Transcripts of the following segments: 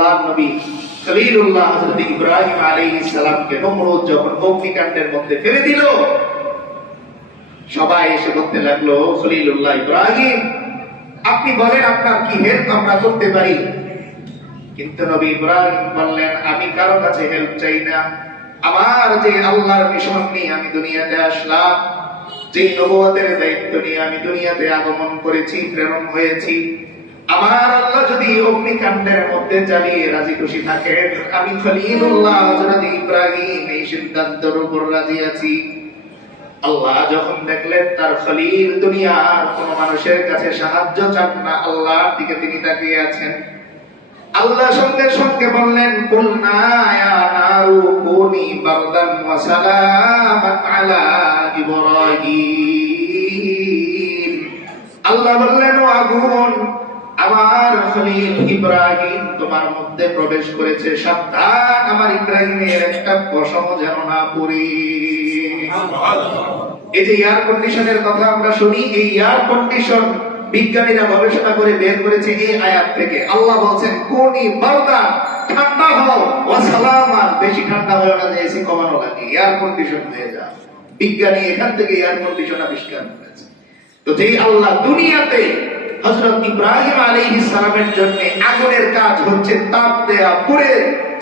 আল্লাহ নবী খলিলুল্লাহ হযরত ইব্রাহিম আলাইহিস সালামকে নমরুদ যখন অগ্নিকাণ্ডের মধ্যে ফেলে দিল, সবাই এসে বলতে লাগল, খলিলুল্লাহ ইব্রাহিম, আপনি বলেন আপনার কি হেল্প আমরা করতে পারি? কিন্তু নবী ইব্রাহিম বললেন, আমি কারও কাছে হেল্প চাই না। আমার যে আল্লাহর মিশন নিয়ে আমি দুনিয়াতে আসলাম যে নবুয়তের দায়িত্ব নিয়ে আমি দুনিয়াতে আগমন করেছি, প্রেরণ হয়েছি আমার আল্লাহ যদি অগ্নিকাণ্ডের মধ্যে চালিয়ে রাজি খুশি থাকেন, আমি খলিলুল্লাহ, হযরত ইব্রাহিম এই সিদ্ধান্তের উপর রাজি আছি। আল্লাহ যখন দেখলেন তার খলিল দুনিয়ার কোন মানুষের কাছে সাহায্য চান না, আল্লাহর দিকে তিনি তাকিয়ে আছেন। আল্লাহ সঙ্গে সঙ্গে বললেন ইয়া নারু কুনি বারদান ওয়া আলা ইব্রাহিম। আল্লাহ বললেন, ও আগুন খলিল ইব্রাহিম তোমার মধ্যে প্রবেশ করেছে। সাবধান, আমার ইব্রাহিমের একটা যেন না পড়ে। এই যে এয়ার কন্ডিশনের কথা আমরা শুনি, এই এয়ার কন্ডিশন বিজ্ঞানীরা গবেষণা করে বের করেছে এই আয়াত থেকে। আল্লাহ বলছেন, কোনি বারদা ঠান্ডা হও ও সালামান বেশি ঠান্ডা হয় না যে এসি কমানো লাগে। এয়ার কন্ডিশন হয়ে যায় বিজ্ঞানী এখান থেকে এয়ার কন্ডিশন আবিষ্কার করেছে। তো যেই আল্লাহ দুনিয়াতে হযরত ইব্রাহিম আলাইহিস সালামের জন্য আগুনের কাজ হচ্ছে তাপ দেয়া, পুড়ে,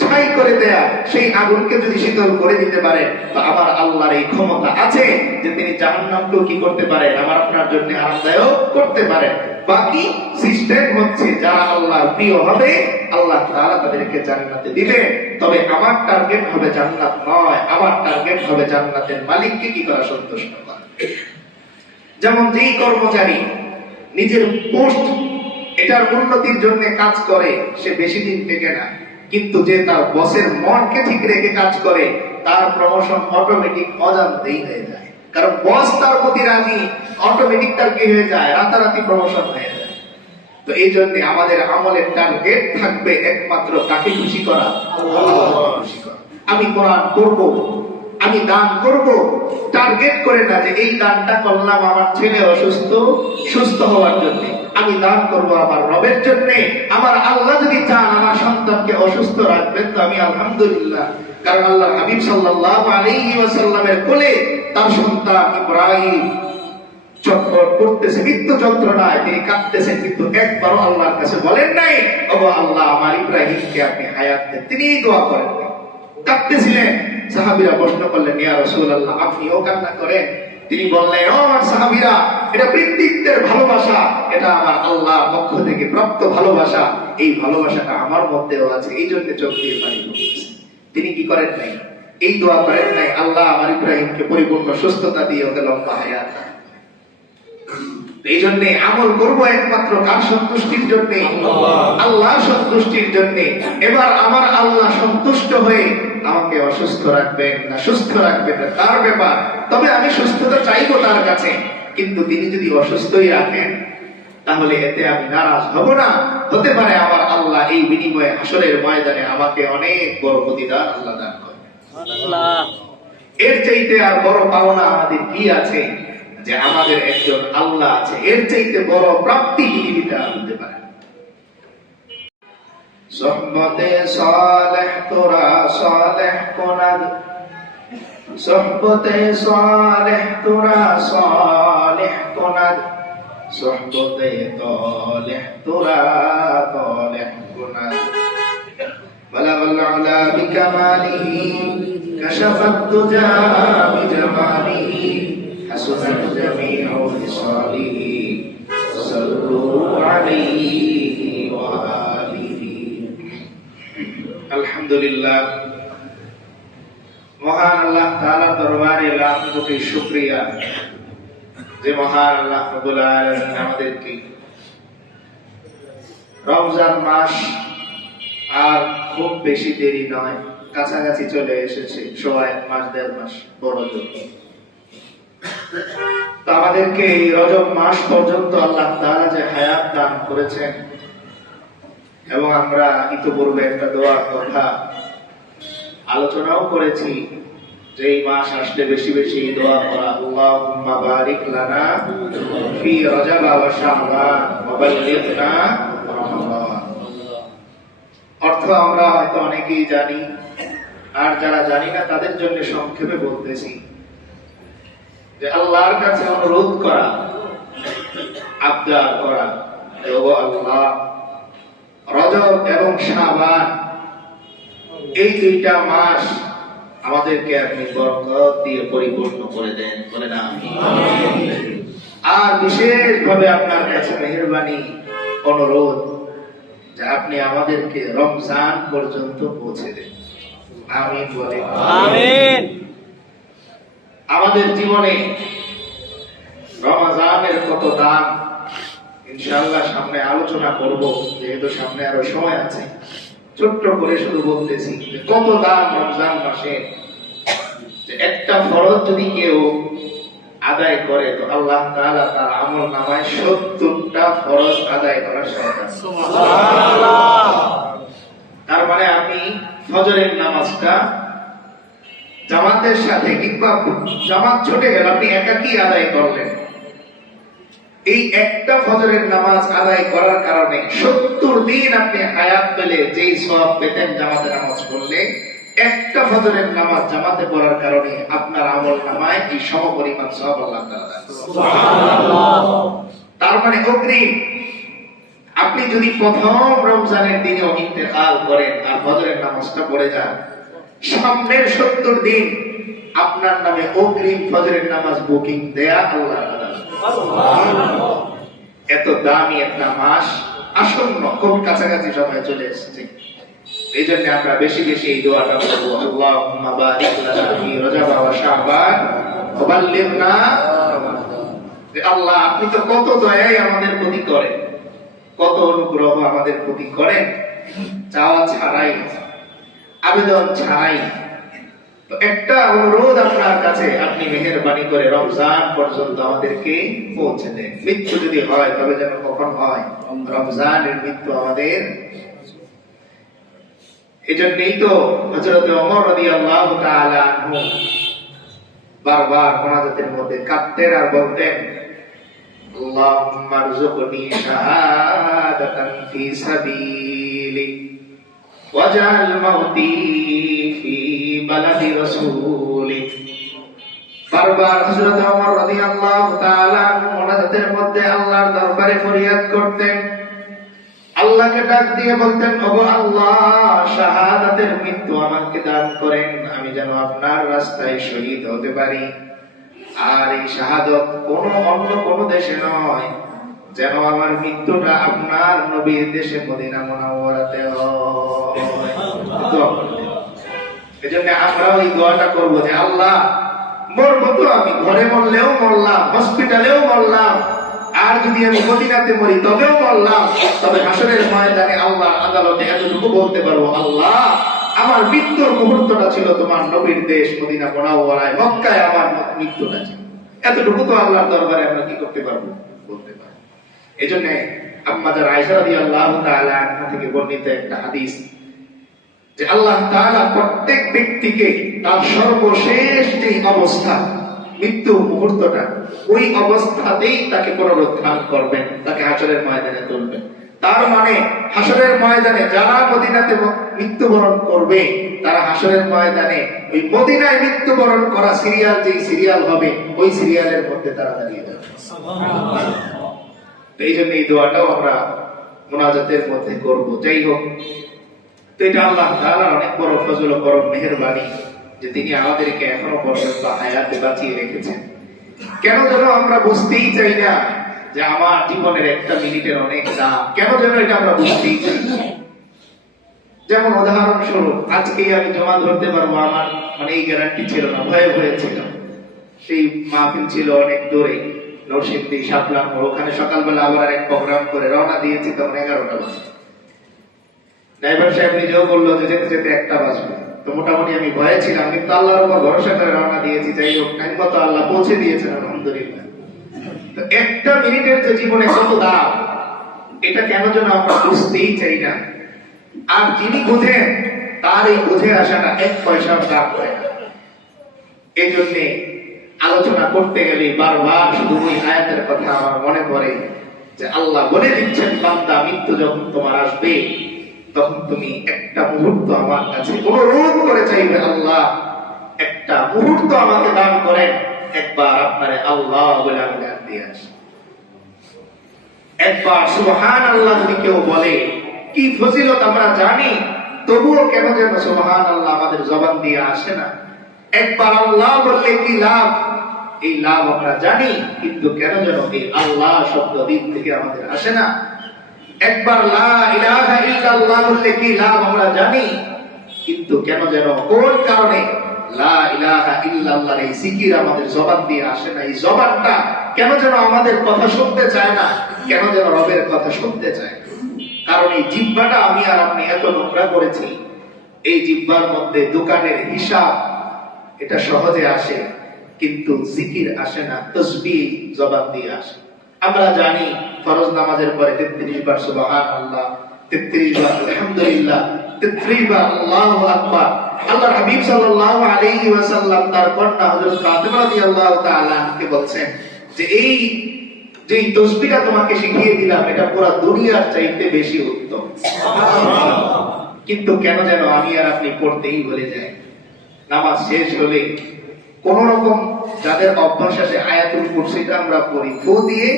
ছাই করে দেয়া। সেই আগুনকে যদি শীতল করে দিতে পারে, তো আমার আল্লাহর এই ক্ষমতা আছে যে তিনি জাহান্নামকেও কি করতে আমার আপনার জন্য আরামদায়ক করতে বাকি সিস্টেম হচ্ছে যারা আল্লাহর প্রিয় হবে, আল্লাহ তাদেরকে জান্নাতে তবে আমার টার্গেট হবে জান্নাত নয়, আমার টার্গেট হবে জান্নাতের মালিককে কি করা সন্তুষ্ট করা? যেমন যেই কর্মচারী নিজের পোস্ট এটার উন্নতির জন্য কাজ করে, সে বেশি দিন টেকে না। কিন্তু যে তার বসের মনকে ঠিক রেখে কাজ করে, তার প্রমোশন অটোমেটিক অজান্তেই হয়ে যায়। কারণ বস তার প্রতি রাজি অটোমেটিক তার কি হয়ে যায়? রাতারাতি প্রমোশন হয়ে যায়। তো এই জন্য আমাদের আমলের টার্গেট থাকবে একমাত্র কাকে খুশি করা? খুশি করা আমি কোরআন করব আমি দান করব। টার্গেট করে না যে এই দানটা করলাম আমার ছেলে অসুস্থ, সুস্থ হওয়ার জন্য। আমি দান করব আমার রবের জন্য। আমার আল্লাহ যদি চান আমার সন্তানকে অসুস্থ রাখবেন, তো আমি আলহামদুলিল্লাহ। কারণ আল্লাহ হাবিব সাল্লাল্লাহু আলাইহি ওয়াসাল্লামের কোলে তার সন্তান ইব্রাহিম চটপট করতেছে মৃত্যু যন্ত্রণায় তিনি কাঁদতেছেন, কিন্তু একবারও আল্লাহর কাছে বলেন নাই ও আল্লাহ, আমার ইব্রাহিমকে আপনি হায়াত দেন। তিনি দোয়া করেন কাঁদতেছিলেন সাহাবীরা প্রশ্ন করলেন ইয়া রাসূলুল্লাহ আপনিও কান্না করেন? তিনি বললেন ও আমার সাহাবীরা এটা বৃত্তিত্বের ভালোবাসা এটা আমার আল্লাহ পক্ষ থেকে প্রাপ্ত ভালোবাসা। এই ভালোবাসাটা আমার মধ্যেও আছে এই জন্য চোখ দিয়ে পানি তিনি কি করেন নাই? এই দোয়া করেন নাই আল্লাহ আমার ইব্রাহিমকে পরিপূর্ণ সুস্থতা দিয়ে ওকে লম্বা হায়াত। এই জন্য আমল করব একমাত্র কার সন্তুষ্টির জন্য? আল্লাহ। সন্তুষ্টির জন্য। এবার আমার আল্লাহ সন্তুষ্ট হয়ে আমাকে অসুস্থ রাখবেন না সুস্থ রাখবেন না তার ব্যাপার। তবে আমি সুস্থতা চাইব তার কাছে। কিন্তু তিনি যদি অসুস্থই রাখেন তাহলে এতে আমি নারাজ হব না। হতে পারে আমার আল্লাহ এই বিনিময়ে হাসরের ময়দানে আমাকে অনেক বড় প্রতিদান আল্লাহ দান করবে এর চাইতে আর বড় পাওনা আমাদের কি আছে? যে আমাদের একজন আল্লাহ আছে। এর চাইতে বড় প্রাপ্তি পৃথিবীতে আর হতে পারে না। সোহবতে সালেহ তোরা সালেহ কোনাদ সোহবতে সালেহ তোরা সালেহ কোনাদ সোহবতে তলেহ তোরা তলেহ কোনাদ بلغ العلا بكماله كشف الدجى بجماله حسنت جميع خصاله صلوا عليه আলহামদুলিল্লাহ। মহান আল্লাহ তালা দরবারে লাখ কোটি শুক্রিয়া। যে মহান আল্লাহ আমাদেরকে রমজান মাস আর খুব বেশি দেরি নয়, কাছাকাছি চলে এসেছে সবাই মাস, দেড় মাস বড় আমাদেরকে এই রজব মাস পর্যন্ত আল্লাহ তারা যে হায়াত দান করেছেন এবং আমরা ইতিপূর্বে একটা দোয়ার কথা আলোচনাও করেছি যে এই মাস আসলে বেশি বেশি দোয়া করা, আল্লাহুম্মা বারিক লানা ফি ওয়া শাবান ওয়া বাল্লিগনা অর্থাৎ আমরা হয়তো অনেকেই জানি, আর যারা জানি না তাদের জন্য সংক্ষেপে বলতেছি যে আল্লাহর কাছে অনুরোধ করা, আবদার করা আল্লাহ রজব এবং শাবান। এই দুইটা মাস আমাদেরকে আপনি বরকত দিয়ে পরিপূর্ণ করে দেন। বলে না আর বিশেষভাবে আপনার কাছে মেহরবানি অনুরোধ যে আপনি আমাদেরকে রমজান পর্যন্ত পৌঁছে দেন। আমি বলে আমিন। আমাদের জীবনে রমাজানের কত দাম ইনশাআল্লাহ সামনে আলোচনা করব যেহেতু সামনে আরও সময় আছে। ছোট্ট করে শুধু বলতেছি কত দাম রমজান মাসে? একটা ফরজ যদি কেউ আদায় করে তো আল্লাহ তাআলা তার আমল নামায় সত্তরটা ফরজ আদায় করার সাথে তার মানে আপনি ফজরের নামাজটা জামাতের সাথে কিংবা জামাত ছুটে গেল আপনি একাকি আদায় করলেন। এই একটা ফজরের নামাজ আদায় করার কারণে সত্তর দিন আপনি হায়াত পেলে যেই সব পেতেন জামাতে নামাজ পড়লে, একটা ফজরের নামাজ জামাতে পড়ার কারণে আপনার আমল নামায় এই সমপরিমাণ সব আল্লাহ। তার মানে অগ্রিম, আপনি যদি প্রথম রমজানের দিনেও ইন্তেকাল করেন আর ফজরের নামাজটা পড়ে যান, সামনের সত্তর দিন আপনার নামে অগ্রিম ফজরের নামাজ বুকিং দেয়া আল্লাহ এত দামি একটা মাস। আসন্ন, খুব কাছাকাছি সময় চলে এসেছে। এই জন্য আমরা বেশি বেশি এই দোয়াটা আল্লাহ, আপনি তো কত দয়াই আমাদের প্রতি করেন। কত অনুগ্রহ আমাদের প্রতি করেন। চাওয়া ছাড়াই, আবেদন ছাড়াই। তো একটা অনুরোধ আপনার কাছে আপনি মেহেরবানি করে রমজান পর্যন্ত আমাদেরকে পৌঁছে দেন মৃত্যু যদি হয় তবে যেন কখন হয় রমজানের মৃত্যু আমাদের এই জন্যই তো হজরত অমর রদি আল্লাহ বারবার মোনাজাতের মধ্যে কাঁদতেন আর বলতেন اللهم ارزقني شهادة في سبيلك واجعل موتي في بلد رسولك বারবার হযরত ওমর রাদিয়াল্লাহু তাআলা মোনাজাতের মধ্যে আল্লাহর দরবারে ফরিয়াদ করতেন আল্লাহকে ডাক দিয়ে বলতেন ওগো আল্লাহ শাহাদাতের মৃত্যু আমাকে দান করেন আমি যেন আপনার রাস্তায় শহীদ হতে পারি আর এই শাহাদত কোন অন্য কোন দেশে নয় যেন আমার মৃত্যুটা আপনার নবীর দেশে মদিনা মুনাওয়ারাতে এজন্য আমরা ওই দোয়াটা করব যে আল্লাহ, মরবো তো আমি। ঘরে মরলেও মরলাম, হসপিটালেও মরলাম। আর যদি আমি মদিনাতে মরি, তবেও মরলাম। তবে হাসরের ময়দানে আল্লাহ আদালতে এতটুকু বলতে পারব, আল্লাহ, আমার মৃত্যুর মুহূর্তটা ছিল তোমার নবীর দেশ মদিনা বনাওয়ালায় মক্কায় আমার মৃত্যুটা ছিল। এতটুকু তো আল্লাহর দরবারে আমরা কি করতে পারব? এই জন্য আয়সা রাদিয়াল্লাহু তাআলা আনহা থেকে বর্ণিত একটা হাদিস যে আল্লাহ তাআলা প্রত্যেক ব্যক্তিকে তার সর্বশেষ যে অবস্থা, মৃত্যু মুহূর্তটা, ওই অবস্থাতেই তাকে পুনরুত্থান করবেন, তাকে হাসরের ময়দানে তুলবেন। তার মানে হাসরের ময়দানে যারা মদিনাতে মৃত্যুবরণ করবে, তারা হাসরের ময়দানে ওই মদিনায় মৃত্যুবরণ করা সিরিয়াল যেই সিরিয়াল হবে, ওই সিরিয়ালের মধ্যে তারা দাঁড়িয়ে যাবে। এই জন্য এই দোয়াটাও আমরা মোনাজাতের মধ্যে করব। যাই হোক, তো এটা আল্লাহ তাআলার অনেক বড় ফজল করম মেহেরবানি যে তিনি আমাদেরকে এখনও পর্যন্ত হায়াতে বাঁচিয়ে রেখেছেন। কেন যেন আমরা বুঝতেই চাই না যে আমার জীবনের একটা মিনিটের অনেক দাম। কেন যেন এটা আমরা বুঝতেই চাই যেমন উদাহরণস্বরূপ, আজকেই আমি জমা ধরতে পারব, আমার মানে এই গ্যারান্টি ছিল না, ভয়ে ভয়ে ছিল। সেই মাহফিল ছিল অনেক দূরে। নরসিংদী সাপলাম ওখানে সকালবেলা আবার এক প্রোগ্রাম করে রওনা দিয়েছি তখন এগারোটা বাজে। ড্রাইভার সাহেব নিজেও বলল যে যেতে যেতে একটা বাজবে। তো মোটামুটি আমি ভয়ে ছিলাম, কিন্তু আল্লাহর উপর ভরসা করে রওনা দিয়েছি। যাই হোক টাইম মতো আল্লাহ পৌঁছে দিয়েছেন, আলহামদুলিল্লাহ। তো একটা মিনিটের যে জীবনে কত দাম এটা কেন যেন আমরা বুঝতেই চাই না। আর যিনি বুঝেন, তার এই বুঝে আসাটা এক পয়সার দাম হয় না। এই জন্যে আলোচনা করতে গেলে বারবার শুধু ওই আয়াতের কথা আমার মনে পড়ে যে আল্লাহ বলে দিচ্ছেন, বান্দা মৃত্যু যখন তোমার আসবে, তখন তুমি একটা মুহূর্ত আমার কাছে অনুরোধ করে চাইবে, আল্লাহ, একটা মুহূর্ত আমাকে দান করেন। একবার আপনারে আল্লাহ বলে আমি ডাক দিয়ে আসি। একবার সুবহান আল্লাহ যদি কেউ বলে, কি ফজিলত আমরা জানি, তবুও কেন যেন সুবহান আল্লাহ আমাদের জবান দিয়ে আসে না? একবার আল্লাহ বললে, কি লাভ? এই লাভ আমরা জানি, কিন্তু কেন যেন এই আল্লাহ শব্দ দিক থেকে আমাদের আসে না? একবার লা ইলাহা ইল্লাল্লাহ বললে কি লাভ আমরা জানি? কিন্তু কেন যেন কোন কারণে এই আসে না? এই জবানটা কেন যেন আমাদের কথা শুনতে চায় না? কেন যেন রবের কথা শুনতে চায়? কারণ এই আমি আর এত করেছি। এই জিব্বার মধ্যে দোকানের হিসাব এটা সহজে আসে। কিন্তু জিকির আসে না তসবি জবান দিয়ে আসে। আমরা জানি ফরজ নামাজের পরে তেত্রিশ বার সুবাহান আল্লাহ তেত্রিশ বার আলহামদুলিল্লাহ তেত্রিশ বার আল্লাহ আকবার। আল্লাহ হাবিব সাল্লাল্লাহু আলাইহি ওয়াসাল্লাম তার কন্যা হযরত ফাতিমা রাদিয়াল্লাহু তাআলা কে বলছেন যে এই যে তসবিটা তোমাকে শিখিয়ে দিলাম এটা পুরো দুনিয়ার চাইতে বেশি উত্তম। কিন্তু কেন যেন আমি আর আপনি পড়তেই ভুলে যাই। নামাজ শেষ হলে কোন রকম যাদের অভ্যাস আছে, আয়াতুল কুরসিটা আমরা পড়ি। ফু দিয়ে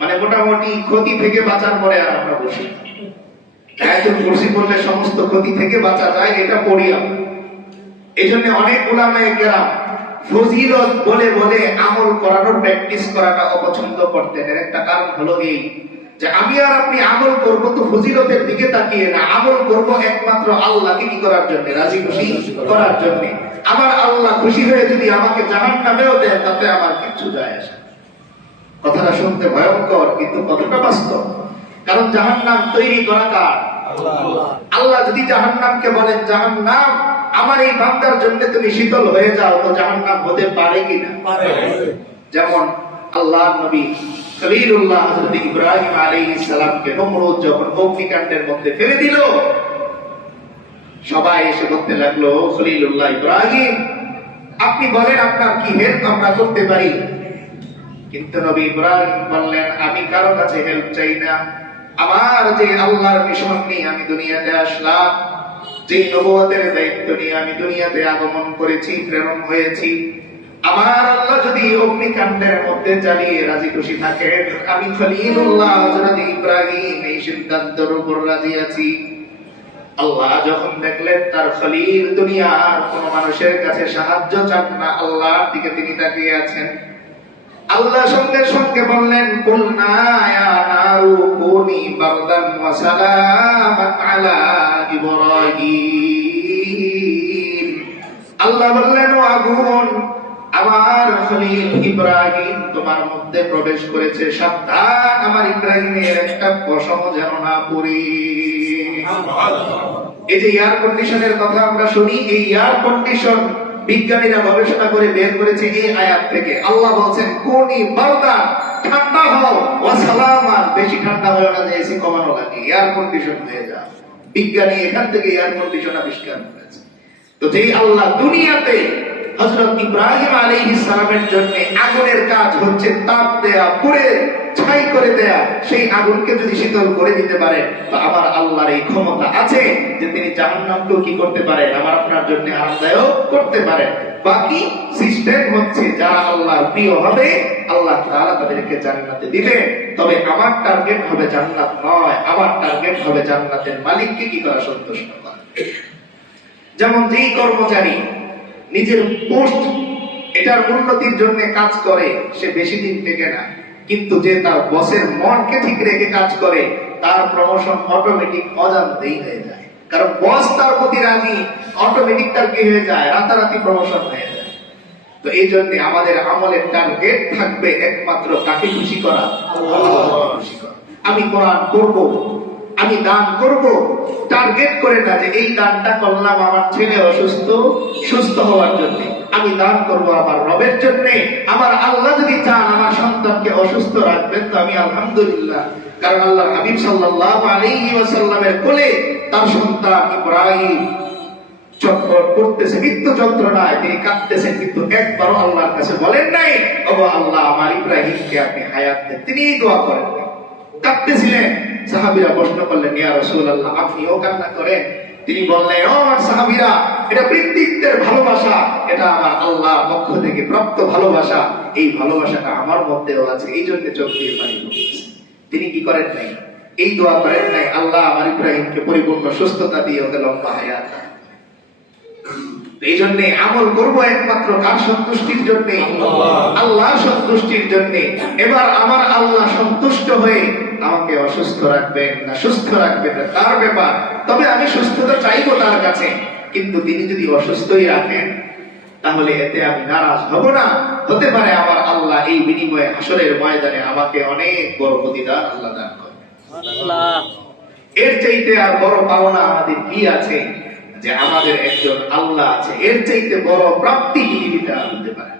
মানে মোটামুটি ক্ষতি থেকে বাঁচার পরে আর আমরা বসি আয়াতুল কুরসি পড়লে সমস্ত ক্ষতি থেকে বাঁচা যায়, এটা পড়ি আমরা। এই জন্য অনেক ওলামায়ে কেরাম ফজিলত বলে বলে আমল করানোর প্র্যাকটিস করাটা অপছন্দ করতেন। এর একটা কারণ হলো এই যে আমি আর আপনি আমল করব তো ফজিলতের দিকে তাকিয়ে না। আমল করব একমাত্র আল্লাহকে কি করার জন্য? রাজি খুশি করার জন্য। আমার আল্লাহ খুশি হয়ে যদি আমাকে জাহান নামেও দেয় তাতে আমার কিচ্ছু যায় আসে কথাটা শুনতে ভয়ঙ্কর কিন্তু কতটা বাস্তব। কারণ জাহান নাম তৈরি করা কার? আল্লাহ যদি জাহান নামকে বলেন জাহান নাম আমার এই বান্দার জন্য তুমি শীতল হয়ে যাও তো জাহান নাম হতে পারে কিনা? যেমন আল্লাহ নবী খলিলুল্লাহ হযরত ইব্রাহিম আলাইহিস সালামকে নমরুদ যখন অগ্নিকাণ্ডের মধ্যে ফেলে দিল সবাই এসে বলতে লাগল, খলিলুল্লাহ ইব্রাহিম, আপনি বলেন আপনার কি হেল্প আমরা করতে পারি? কিন্তু নবী ইব্রাহিম বললেন, আমি কারও কাছে হেল্প চাই না। আমার যে আল্লাহর মিশন নিয়ে আমি দুনিয়াতে আসলাম যে নবুয়তের দায়িত্ব নিয়ে আমি দুনিয়াতে আগমন করেছি, প্রেরণ হয়েছি, আমার আল্লাহ যদি অগ্নিকাণ্ডের মধ্যে জ্বালিয়ে রাজি খুশি থাকেন, আমি খলিলুল্লাহ হযরত ইব্রাহিম এই সিদ্ধান্তের উপর রাজি আছি। আল্লাহ যখন দেখলেন তার খলিল দুনিয়ার কোন মানুষের কাছে সাহায্য চান না, আল্লাহর দিকে তিনি তাকিয়ে আছেন। আল্লাহ সঙ্গে সঙ্গে বললেন ইয়া নারু কুনি বারদান ওয়া সালামান আলা ইব্রাহিম। আল্লাহ বললেন, ও আগুন, আমার খলিল ইব্রাহিম তোমার মধ্যে প্রবেশ করেছে। সাবধান, আমার ইব্রাহিমের একটা পশম যেন না পড়ে। এই যে এয়ার কন্ডিশনের কথা আমরা শুনি, এই এয়ার কন্ডিশন বিজ্ঞানীরা গবেষণা করে বের করেছে এই আয়াত থেকে। আল্লাহ বলছেন, কোনি বারদা ঠান্ডা হও বেশি ঠান্ডা হয় না যে এসি কমানো লাগে। এয়ার কন্ডিশন হয়ে যা। বিজ্ঞানী এখান থেকে এয়ার কন্ডিশন আবিষ্কার করেছে। তো যেই আল্লাহ দুনিয়াতে হযরত ইব্রাহিম আলাইহিস সালামের জন্য আগুনের কাজ হচ্ছে তাপ দেয়া, পুড়ে ছাই করে দেয়া। সেই আগুনকে যদি শীতল করে দিতে পারে তো আমার আল্লাহর এই ক্ষমতা আছে যে তিনি জাহান্নামকেও কি করতে পারেন? আমার আপনার জন্য আরামদায়ক করতে পারেন। বাকি সিস্টেম হচ্ছে যারা আল্লাহর প্রিয় হবে, আল্লাহ তাআলা তাদেরকে জান্নাতে দিবেন তবে আমার টার্গেট হবে জান্নাত নয়, আমার টার্গেট হবে জান্নাতের মালিককে কি করা সন্তুষ্ট করা। যেমন যেই কর্মচারী নিজের পোস্ট এটার উন্নতির জন্য কাজ করে, সে বেশি দিন টেকে না। কিন্তু যে তার বসের মনকে ঠিক রেখে কাজ করে, তার প্রমোশন অটোমেটিক অজান্তেই হয়ে যায়। কারণ বস তার প্রতি রাজি অটোমেটিক তার কি হয়ে যায়? রাতারাতি প্রমোশন হয়ে যায়। তো এই জন্য আমাদের আমলের টার্গেট থাকবে একমাত্র কাকে খুশি করা? খুশি করা আমি কোরআন করব আমি দান করব। টার্গেট করে না যে এই দানটা করলাম আমার ছেলে অসুস্থ, সুস্থ হওয়ার জন্য। আমি দান করব আমার রবের জন্য। আমার আল্লাহ যদি চান আমার সন্তানকে অসুস্থ রাখবেন, তো আমি আলহামদুলিল্লাহ। কারণ আল্লাহ হাবিব সাল্লাল্লাহু আলাইহি ওয়াসাল্লামের কোলে তার সন্তান ইব্রাহিম চক্কর করতেছে, মৃত্যু যন্ত্রণায় তিনি কাঁদতেছেন, কিন্তু একবারও আল্লাহর কাছে বলেন নাই ও আল্লাহ, আমার ইব্রাহিমকে আপনি হায়াত দেন। তিনি দোয়া করেন কাঁদতেছিলেন। সাহাবীরা প্রশ্ন করলেন, ইয়া আপনিও কান্না করেন? তিনি বললেন, ও আমার সাহাবীরা, এটা ভালোবাসা, এটা আমার আল্লাহর পক্ষ থেকে প্রাপ্ত ভালোবাসা। এই ভালোবাসাটা আমার মধ্যেও আছে, এই জন্য চোখ দিয়ে পানি তিনি কি করেন নাই? এই দোয়া করেন নাই, আল্লাহ আমার ইব্রাহিমকে পরিপূর্ণ সুস্থতা দিয়ে ওকে লম্বা হায়াত। এই জন্য আমল করব একমাত্র কার সন্তুষ্টির জন্য? আল্লাহ। সন্তুষ্টির জন্য। এবার আমার আল্লাহ সন্তুষ্ট হয়ে আমাকে অসুস্থ রাখবেন না সুস্থ রাখবেন না তার ব্যাপার। তবে আমি সুস্থতা চাইব তার কাছে। কিন্তু তিনি যদি অসুস্থই রাখেন তাহলে এতে আমি নারাজ হব না। হতে পারে আমার আল্লাহ এই বিনিময়ে হাসরের ময়দানে আমাকে অনেক বড় প্রতিদান আল্লাহ দান করবে এর চাইতে আর বড় পাওনা আমাদের কি আছে? যে আমাদের একজন আল্লাহ আছে এর চাইতে বড় প্রাপ্তি পৃথিবীতে হতে